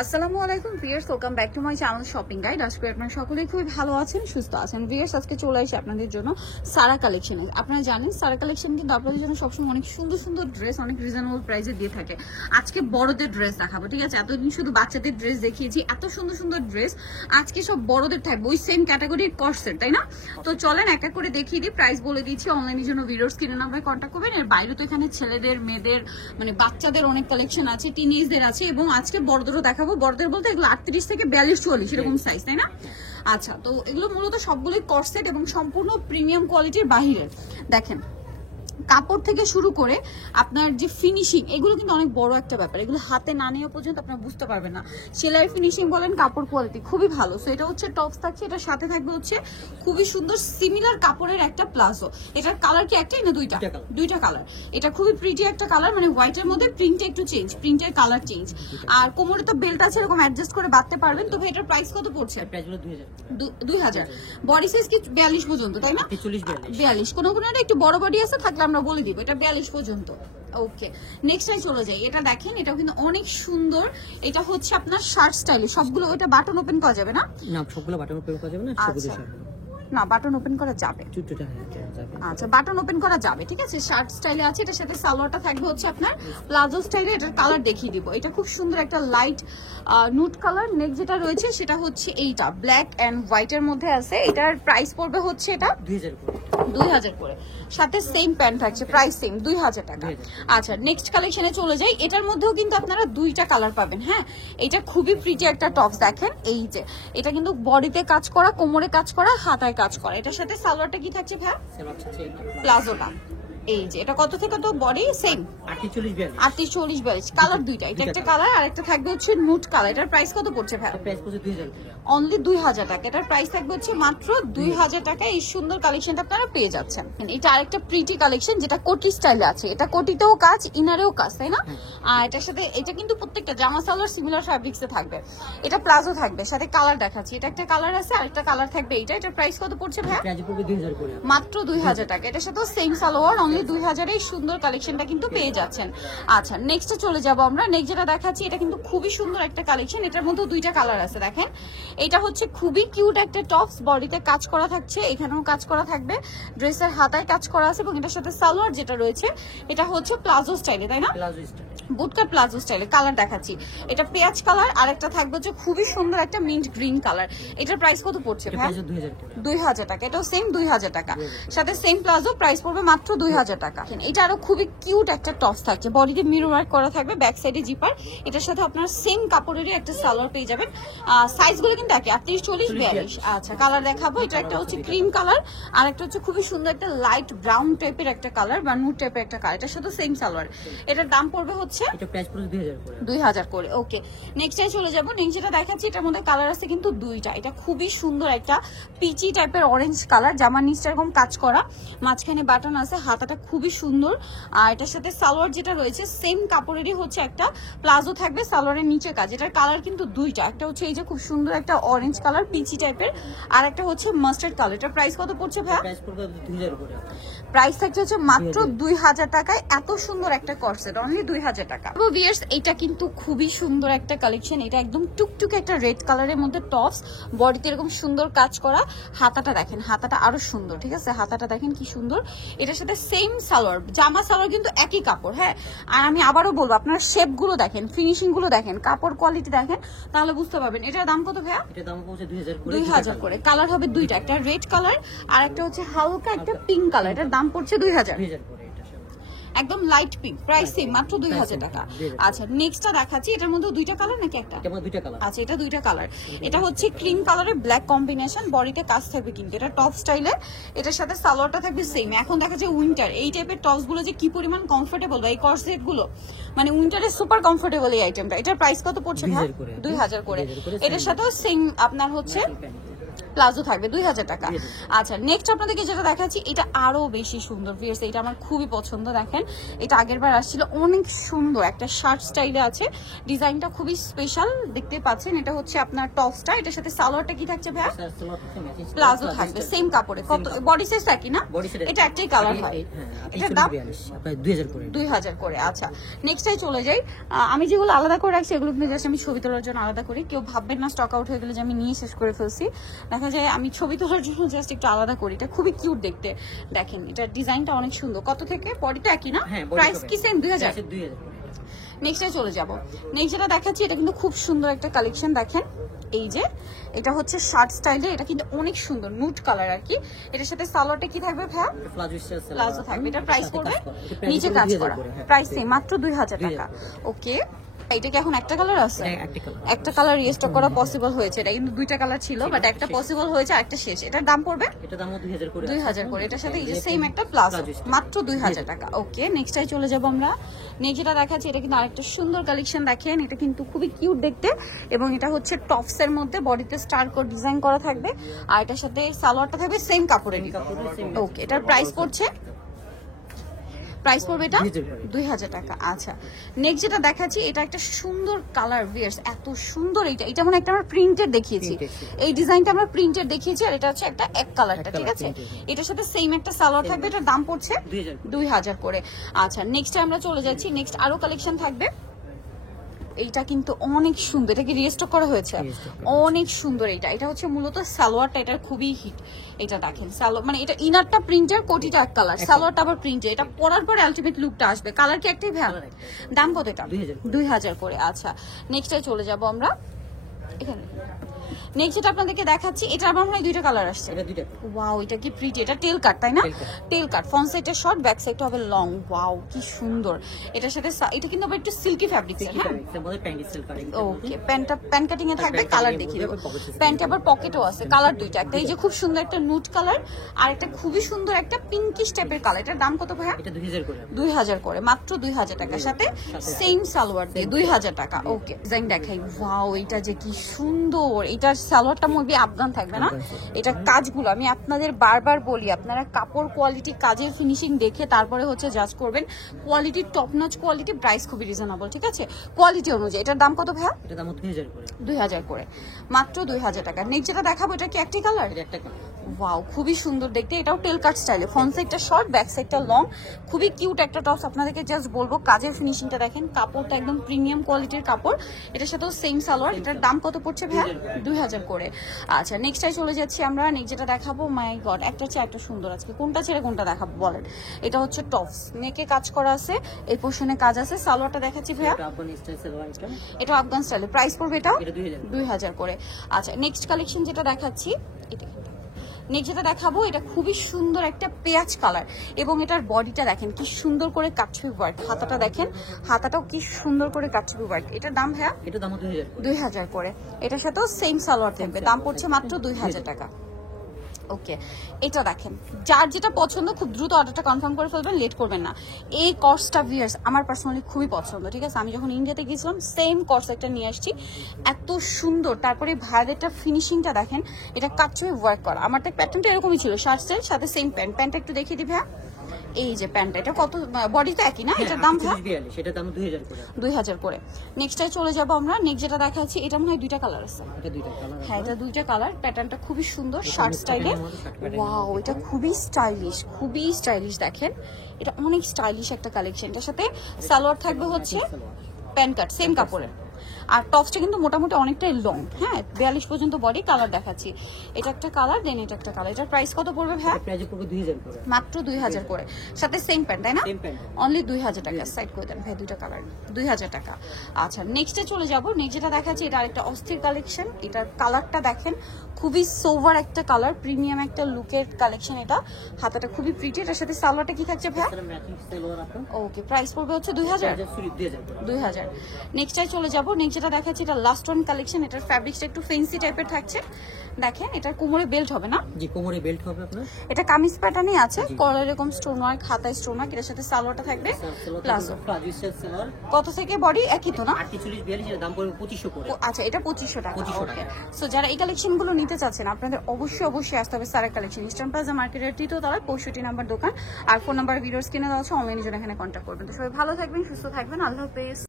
আসসালামু আলাইকুম viewers, welcome back to my channel shopping guide. আজকে আপনারা সকলেই খুবই ভালো আছেন, সুস্থ আছেন। ভিউয়ার্স, আজকে চলে আসি আপনাদের জন্য সারা কালেকশনে। আপনারা জানেন সারা কালেকশন কিন্তু আপনাদের জন্য সবসময় অনেক সুন্দর সুন্দর ড্রেস অনেক রিজনেবল প্রাইসে দিয়ে থাকে। আজকে বড়দের ড্রেস দেখাবো, ঠিক আছে? এতদিন শুধু বাচ্চাদের ড্রেস দেখিয়েছি, এত সুন্দর সুন্দর ড্রেস আজকে সব বড়দের থাকবে, ওই সেম ক্যাটাগরির কর্সেট, তাই না? তো চলেন এক এক করে দেখিয়ে দিই, প্রাইস বলে দিচ্ছি। অনলাইনের জন্য ভিডিওর স্ক্রিনে নাম্বারে কন্ট্যাক্ট করবেন। এর বাইরে তো এখানে ছেলেদের, মেয়েদের, মানে বাচ্চাদের অনেক কালেকশন আছে, টিনেজদের আছে, এবং আজকে বড়দেরও দেখাবো। বড়দের বলতে 38 থেকে 42-44 এরকম সাইজ, তাই না? আচ্ছা, তো এগুলো মূলত সবগুলোই কর্সেট এবং সম্পূর্ণ প্রিমিয়াম কোয়ালিটির বাহিরের। দেখেন কাপড় থেকে শুরু করে আপনার যে ফিনিশিং, এগুলো কিন্তু অনেক বড় একটা ব্যাপার। এগুলো হাতে না নেওয়া পর্যন্ত আপনারা বুঝতে পারবেন না। সেলাই ফিনিশিং বলেন, কাপড় কোয়ালিটি খুবই ভালো। সো এটা হচ্ছে টপস থাকছে, এটার সাথে থাকবে হচ্ছে খুবই সুন্দর সিমিলার কাপড়ের একটা প্লাজো। এটার কালার কি একটাই না দুইটা? দুইটা কালার। এটা খুবই প্রিটি একটা কালার, মানে হোয়াইটের মধ্যে প্রিন্টে একটু চেঞ্জ, প্রিন্টের কালার চেঞ্জ। আর কোমরে তো বেল্ট আছে, এরকম অ্যাডজাস্ট করে বাঁধতে পারবেন। তবে এটার প্রাইস কত পড়ছে? 2000। বডি সাইজ কি 42 পর্যন্ত, তাই না? 42। কোনো কোনো একটু বড় বডি আছে, থাকলে আমরা বলে দিব। এটা 42 পর্যন্ত। ওকে, নেক্সট টাই চলে যাই। এটা দেখেন, এটাও কিন্তু অনেক সুন্দর। এটা হচ্ছে আপনার শার্ট স্টাইলে। সবগুলো ওটা বাটন ওপেন করা যাবে না? না, সবগুলো বাটন ওপেন করা যাবে না। না, বাটন ওপেন করা যাবে। আচ্ছা, বাটন ওপেন করা যাবে, ঠিক আছে। শার্ট স্টাইলে আছে। এটার সাথে সালোয়ারটা থাকবে হচ্ছে আপনার প্লাজো স্টাইলে। এটার কালার দেখিয়ে দিব। এটা খুব সুন্দর একটা লাইট নুট কালার। নেক যেটা রয়েছে সেটা হচ্ছে এইটা ব্ল্যাক এন্ড হোয়াইটের মধ্যে আছে। এটার প্রাইস পড়বে হচ্ছে এটা 2000 করে। সাথে সেম প্যান্ট থাকছে, প্রাইস সেম 2000 টাকা। আচ্ছা, নেক্সট কালেকশনে চলে যাই। এটার মধ্যেও কিন্তু আপনারা দুইটা কালার পাবেন। হ্যাঁ, এটা খুবই প্রিটি একটা টপস। দেখেন এই যে, এটা কিন্তু বডিতে কাজ করা, কোমরে কাজ করা, হাতায় কাজ করা। এটার সাথে সালোয়ারটা কি থাকছে ভাই? প্লাজোটা। এই যে, এটা কত থেকে তো বডি সেম 38-40-42 কালার দুইটা। এটা একটা কালার, আর একটা থাকবে হচ্ছে নুট কালার। এটার প্রাইস কত পড়ছে ভাই? অনলি 2000 টাকা। এটার প্রাইস থাকবে হচ্ছে মাত্র 2000 টাকা। এই সুন্দর কালেকশনটা আপনারা পেয়ে যাচ্ছেন। এটা আরেকটা প্রিটি কালেকশন, যেটা কোটি স্টাইলে আছে। এটা কোটিতেও কাজ, ইনারেও কাজ, তাই না? আর এটার সাথে এটা কিন্তু প্রত্যেকটা জামা সালোয়ার সিমিলার ফ্যাব্রিক্সে থাকবে। এটা প্লাজো থাকবে, সাথে কালার দেখাচ্ছি। এটা একটা কালার আছে, আর একটা কালার থাকবে এইটা। এটার প্রাইস কত পড়ছে ভাই? মাত্র 2000 টাকা। এটার সাথে সেম সালোয়ার, অনলি 2000 এই সুন্দর কালেকশনটা কিন্তু পেয়ে যাচ্ছেন। আচ্ছা, নেক্সটে চলে যাব আমরা। নেক্সট যেটা দেখাচ্ছি, এটা কিন্তু খুবই সুন্দর একটা কালেকশন। এটার মধ্যে দুইটা কালার আছে। দেখেন, এটা হচ্ছে খুবই কিউট একটা টপস। বডিতে কাজ করা থাকছে, এখানেও কাজ করা থাকবে, ড্রেসের হাতায় কাজ করা আছে, এবং এটার সাথে সালোয়ার যেটা রয়েছে এটা হচ্ছে প্লাজো স্টাইলে, তাই না? বুটকাট প্লাজো স্টাইলে। কালার দেখাচ্ছি, এটা পেঁয়াজ কালার, আর একটা থাকবে হচ্ছে খুবই সুন্দর একটা মিন্ট গ্রিন কালার। এটার প্রাইস কত পড়ছে ভাই? 2000 টাকা। এটাও সেম 2000 টাকা, সাথে সেম প্লাজো। প্রাইস পড়বে মাত্র 2000 টাকা। এটা আরো খুবই কিউট একটা টপস থাকছে, বডিতে মিরর ওয়ার্ক করা থাকবে, ব্যাক সাইডে জিপার। এটার সাথে আপনার সেম কাপড়েরই একটা সালোয়ার পেয়ে যাবেন। সাইজগুলো কিন্তু একই, 38-40-42। আচ্ছা, কালার দেখাবো। এটা একটা হচ্ছে ক্রিম কালার, আর একটা হচ্ছে খুবই সুন্দর একটা লাইট ব্রাউন টাইপের একটা কালার, বা নুড টাইপের একটা কালার। এটার সাথে সেম সালোয়ার। এটার দাম পড়বে হচ্ছে 2000 করে। ওকে, নেক্সটে চলে যাবো। নেক্সট যেটা দেখাচ্ছি, এটার মধ্যে কালার আছে কিন্তু দুইটা। এটা খুবই সুন্দর একটা পিচি টাইপের অরেঞ্জ কালার। জামার নিচটা এরকম কাজ করা, মাঝখানে বাটন আছে, হাতাটা খুবই সুন্দর। আর এটার সাথে সালোয়ার যেটা রয়েছে সেম কাপড়েরই হচ্ছে একটা প্লাজো থাকবে, সালোয়ারের নিচে কাজ। এটার কালার কিন্তু দুইটা। একটা হচ্ছে এই যে খুব সুন্দর একটা অরেঞ্জ কালার পিচি টাইপের, আর একটা হচ্ছে মাস্টার্ড কালার। এটার প্রাইস কত পড়ছে ভাই? প্রাইস থাকছে হচ্ছে মাত্র 2000 টাকায়। এত সুন্দর একটা কর্সেট, অনলি 2000 টাকা। ভিউয়ার্স, এটা কিন্তু খুবই সুন্দর একটা কালেকশন। এটা একদম টুকটুকে একটা রেড কালারের মধ্যে টপস, বডিতে এরকম সুন্দর কাজ করা। হাতাটা দেখেন, হাতাটা আরো সুন্দর, ঠিক আছে? হাতাটা দেখেন কি সুন্দর। এটার সাথে সেম সালোয়ার, জামা সালোয়ার কিন্তু একই কাপড়। হ্যাঁ, আর আমি আবারও বলবো, আপনারা শেপ গুলো দেখেন, ফিনিশিং গুলো দেখেন, কাপড় কোয়ালিটি দেখেন, তাহলে বুঝতে পারবেন। এটার দাম কত ভাইয়া? 2000 করে। কালার হবে দুইটা, একটা রেড কালার আর একটা হচ্ছে হালকা একটা পিঙ্ক কালার। এটার দাম পড়ছে 2000, একদম লাইট পিঙ্ক। প্রাইস সেম, মাত্র 2000 টাকা। আচ্ছা, নেক্সটটা দেখাচ্ছি। এটার মধ্যে দুইটা কালার নাকি একটা? আচ্ছা, এটা দুইটা কালার। এটা হচ্ছে ক্রিম কালারের ব্ল্যাক কম্বিনেশন, বডিতে কাজ থাকবে কিন্তু। এটা টপ স্টাইলে, এটার সাথে সালোয়ারটা থাকবে সেম। এখন দেখা যায় উইন্টার, এই টাইপের টপস গুলো যে কি পরিমাণ কমফোর্টেবল, এই কর্সেট গুলো মানে উইন্টারে সুপার কমফোর্টেবল এই আইটেমটা। এটার প্রাইস কত পড়ছে? 2000 করে। এটার সাথেও সেম আপনার হচ্ছে প্লাজো থাকবে 2000 টাকা। আচ্ছা নেক্সট আপনাদেরকে যেটা দেখাচ্ছি এটা আরো বেশি সুন্দর ভিউয়ার্স, এটা আমার খুবই পছন্দ। দেখেন এটা আগের বার আসছিল, অনেক সুন্দর একটা শার্ট স্টাইলে আছে, ডিজাইনটা খুবই স্পেশাল দেখতে পাচ্ছেন। এটা হচ্ছে আপনার টপসটা, এটার সাথে সালোয়ারটা কি থাকছে ভাই? প্লাজো থাকবে সেম কাপড়ে। কত বডি সাইজ থাকি না, এটা একটাই কালার হয়। এটার দাম 2000 করে। আচ্ছা নেক্সটটাই চলে যাই। আমি যেগুলো আলাদা করে রাখছি এগুলো কিন্তু জাস্ট আমি ছবি তোলার জন্য আলাদা করি, কেউ ভাববেন না স্টক আউট হয়ে গেলে যে আমি নিয়ে শেষ করে ফেলছি। দেখা যায় আমি ছবি তোলার জন্য জাস্ট একটু আলাদা করি। এটা খুবই কিউট দেখতে, দেখেন এটার ডিজাইনটা অনেক সুন্দর। কত থেকে? বডিটা একই না, প্রাইস কি সেম? 2000। নেক্সটে চলে যাব। নেক্সট যেটা দেখাচ্ছি এটা কিন্তু খুব সুন্দর একটা কালেকশন। দেখেন এই যে এটা হচ্ছে শার্ট স্টাইলে, এটা কিন্তু অনেক সুন্দর নুট কালার আর কি। এটার সাথে সালোয়ারটা কি থাকবে ভাই? প্লাজো থাকবে। এটা প্রাইস পড়বে নিচে কাজ করা, প্রাইস সেম মাত্র 2000 টাকা। ওকে এটা কি এখন একটা কালার আছে? একটা কালার রিস্টক করা পসিবল হয়েছে, এটা কিন্তু দুইটা কালার ছিল বাট একটা পসিবল হয়েছে আরেকটা শেষ। এটার দাম পড়বে 2000 করে। এটার সাথে এই যে সেম একটা প্লাস মাত্র 2000 টাকা। ওকে নেক্সটটাই চলে যাব আমরা। নেক্সট যেটা দেখাচ্ছি এটা কিন্তু আরেকটা সুন্দর কালেকশন। দেখেন এটা কিন্তু খুবই কিউট দেখতে এবং এটা হচ্ছে টপস এর মধ্যে বডিতে স্টার কোড ডিজাইন করা থাকবে আর এটার সাথে সালোয়ারটা থাকবে সেম কাপড়ের। ওকে এটার প্রাইস পড়ছে এটা 2000 টাকা। আচ্ছা নেক্সট যেটা দেখাচ্ছি এটা একটা সুন্দর কালার ভিয়ার্স, এত সুন্দর। এটা মানে একটা আমরা প্রিন্টেড দেখিয়েছি, এই ডিজাইনটা আমরা প্রিন্টেড দেখিয়েছি আর এটা হচ্ছে একটা এক কালারটা, ঠিক আছে? এটার সাথে সেম একটা সালোয়ার থাকবে, এটার দাম পড়ছে 2000 করে। আচ্ছা নেক্সট আমরা চলে যাচ্ছি। নেক্সট আরো কালেকশন থাকবে। এইটা কিন্তু অনেক সুন্দর, এটা কি রিস্টক করা হয়েছে? অনেক সুন্দর। এটা হচ্ছে মূলত সালোয়ারটা, এটার খুবই হিট। এটা দেখেন সালোয়ার মানে এটা ইনারটা প্রিন্টের, কোটিটা এক কালার, সালোয়ারটা আবার প্রিন্টের। এটা পরার পরে আলটিমেট লুকটা আসবে। কালার কি একটাই ভাই? দাম কত এটা? 2000 করে। আচ্ছা নেক্সটে চলে যাব আমরা। এখানে নেক্সট যেটা আপনাদেরকে দেখাচ্ছি এটা আমার মনে হয় দুইটা কালার আসছে। ওয়াও এটা কি প্রিটি, এটা টেল কাট তাই না? টেল কাট, ফ্রন্ট সাইডটা শর্ট, ব্যাক সাইডটা হবে লং। ওয়াও কি সুন্দর। এটার সাথে এটা কিন্তু আবার একটু সিল্কি ফ্যাব্রিক, হ্যাঁ ওকে। প্যান্ট কাটিং এ থাকবে, কালার দেখিয়ে দেব। প্যান্টে আবার পকেটও আছে, কালার দুইটা, একটা এই যে খুব সুন্দর একটা নুট কালার আর একটা খুবই সুন্দর একটা পিঙ্কিশ টাইপের কালার। এটার দাম কত ভাইয়া? এটা 2000 করে, মাত্র 2000 টাকার সাথে সেম সালোয়ার দিয়ে 2000 টাকা। ওকে ডিজাইন দেখাই। ওয়াও এটা যে কি সুন্দর। এটার সালোয়ারটা মধ্যে আফগান থাকবে না? এটা কাজগুলো আমি আপনাদের বারবার বলি, আপনারা কাপড় কোয়ালিটি, কাজের ফিনিশিং দেখে তারপরে হচ্ছে জাজ করবেন। Quality top notch quality, price খুবই রিজনেবল, ঠিক আছে? কোয়ালিটি অনুযায়ী। এটার দাম কত ভাইয়া? এটার দাম 2000 করে, মাত্র 2000 টাকা। নেক্সট যেটা দেখাবো এটা কি একটি কালার? একটা কালার। ওয়াও খুবই সুন্দর দেখতে, এটাও টেল কাট স্টাইলে, ফ্রন্ট সাইডটা শর্ট, ব্যাক সাইডটা লং। খুবই কিউট একটা টপস। আপনাদেরকে জাস্ট বলবো কাজের ফিনিশিংটা দেখেন, কাপড়টা একদম প্রিমিয়াম কোয়ালিটির কাপড়। এটার সাথেও সেম সালোয়ার। এটার দাম কত পড়ছে ভাইয়া? 2000 করে। আচ্ছা নেক্সটটাই চলে যাচ্ছি আমরা। নেক্সট যেটা দেখাবো, মাই গড একটা চেয়ে একটা সুন্দর। আজকে কোনটা ছেড়ে কোনটা দেখাবো বলেন? এটা হচ্ছে টপস, নেকে কাজ করা আছে, এই পোর্শনে কাজ আছে। সালোয়ারটা দেখাচ্ছি ভাইয়া, এটা আফগান স্টাইলে। প্রাইস পড়বে এটাও 2000 করে। আচ্ছা নেক্সট কালেকশন যেটা দেখাচ্ছি, নেক্সট যেটা দেখাবো এটা খুবই সুন্দর একটা পেঁয়াজ কালার এবং এটার বডিটা দেখেন কি সুন্দর করে কাটছবি ওয়ার্ক। হাতাটা দেখেন, হাতাটাও কি সুন্দর করে কাটছবি ওয়ার্ক। এটার দাম ভাইয়া? এটার দাম 2000 করে। এটার সাথেও সেম সালোয়ার থাকবে, দাম পড়ছে মাত্র 2000 টাকা। ওকে এটা দেখেন, যার যেটা পছন্দ খুব দ্রুত অর্ডারটা কনফার্ম করে ফেলবেন, লেট করবেন না। এই কর্সটা ভিয়ার্স আমার পার্সোনালি খুবই পছন্দ, ঠিক আছে? আমি যখন ইন্ডিয়াতে গিয়েছিলাম সেম কর্স একটা নিয়ে আসছি, এত সুন্দর। তারপরে ভাইয়াদেরটা ফিনিশিংটা দেখেন, এটা কাটছবি ওয়ার্ক করা। আমার তো প্যাটার্নটা এরকমই ছিল, শার্ট স্টাইল সাথে সেম প্যান্ট। প্যান্টটা একটু দেখিয়ে দিই ভাইয়া। এই যে প্যান্টটা, এটা কত? বডি তো একই না? এটার দাম 2000 করে। নেক্সটে চলে যাব আমরা। নেক্সট যেটা দেখাচ্ছি এটা মনে হয় দুইটা কালার আছে। হ্যাঁ এটা দুইটা কালার। প্যাটার্নটা খুবই সুন্দর শার্ট স্টাইলে। ওয়াও এটা খুবই স্টাইলিশ দেখেন, এটা অনেক স্টাইলিশ একটা কালেকশন। এটার সাথে সালোয়ার থাকবে হচ্ছে প্যান্ট কাট সেম কাপড়ের আর টপসটা কিন্তু মোটামুটি অনেকটাই লং। হ্যাঁ 42 পর্যন্ত বডি। কালার দেখাচ্ছি, এটা একটা কালার, দেন এটা একটা কালার। এটার প্রাইস কত পড়বে ভাই? প্রাইস পড়বে 2000 করে, মাত্র 2000 করে। সাথে সেম প্যান্ট তাই না? অনলি 2000 টাকা। সাইড করে দেন ভাই, দুইটা কালার 2000 টাকা। আচ্ছা নেক্সটে চলে যাব। নেক্সট যেটা দেখাচ্ছি এটা আরেকটা অস্থির কালেকশন। এটার কালারটা দেখেন, খুবই সোভার একটা কালার, প্রিমিয়াম একটা লুকের কালেকশন। এটা হাতাটা খুবই প্রিটি। এটার সাথে সালোয়ারটা কি থাকছে ভাই? ওকে প্রাইস পড়বে হচ্ছে 2000। নেক্সটে চলে যাব। কাপড়। নেক্সট যেটা দেখাচ্ছি এটা লাস্ট ওয়ান কালেকশন, এটার ফ্যাব্রিক্সটা একটু ফেন্সি টাইপের থাকছে। দেখেন এটার কোমরে বেল্ট হবে না? জি কোমরে বেল্ট হবে আপনার। এটা কামিজ প্যাটার্নই আছে, কলার এরকম স্টোন ওয়ার্ক, হাতায় স্টোন ওয়ার্ক, এর সাথে সালোয়ারটা থাকবে প্লাজো। কত থেকে বডি একই তো না? 48-42 এর দাম পড়বে 2500 করে। আচ্ছা এটা 2500 টাকা। 2500 ওকে, টাকা। সো যারা এই কালেকশনগুলো নিতে চাচ্ছেন আপনাদের অবশ্যই আসতে হবে সারা কালেকশন, ইস্টার্ন প্লাজা মার্কেটের 3য় তলায় 65 নাম্বার দোকান। আর ফোন নাম্বার ভিডিওর স্ক্রিনে দেওয়া আছে, অনলাইনে জন্য এখানে কন্ট্যাক্ট করবেন। তো সবাই ভালো থাকবেন, সুস্থ থাকবেন, আল্লাহ হাফেজ।